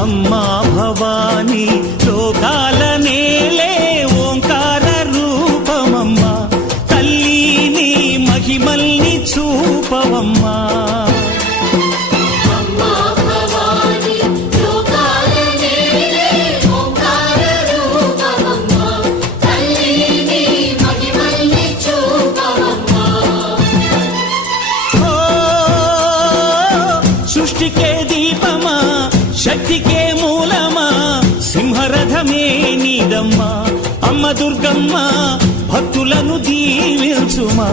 అమ్మా భవానీ లోకాల నేలే ఓంకార రూపమమ్మా, తల్లి నీ మహిమల్ని చూపవమ్మా. సృష్టికే దీపమా, శక్తికే మూలమా, సింహరథమే నీదమ్మా. అమ్మ దుర్గమ్మ భక్తులను దీవించుమా.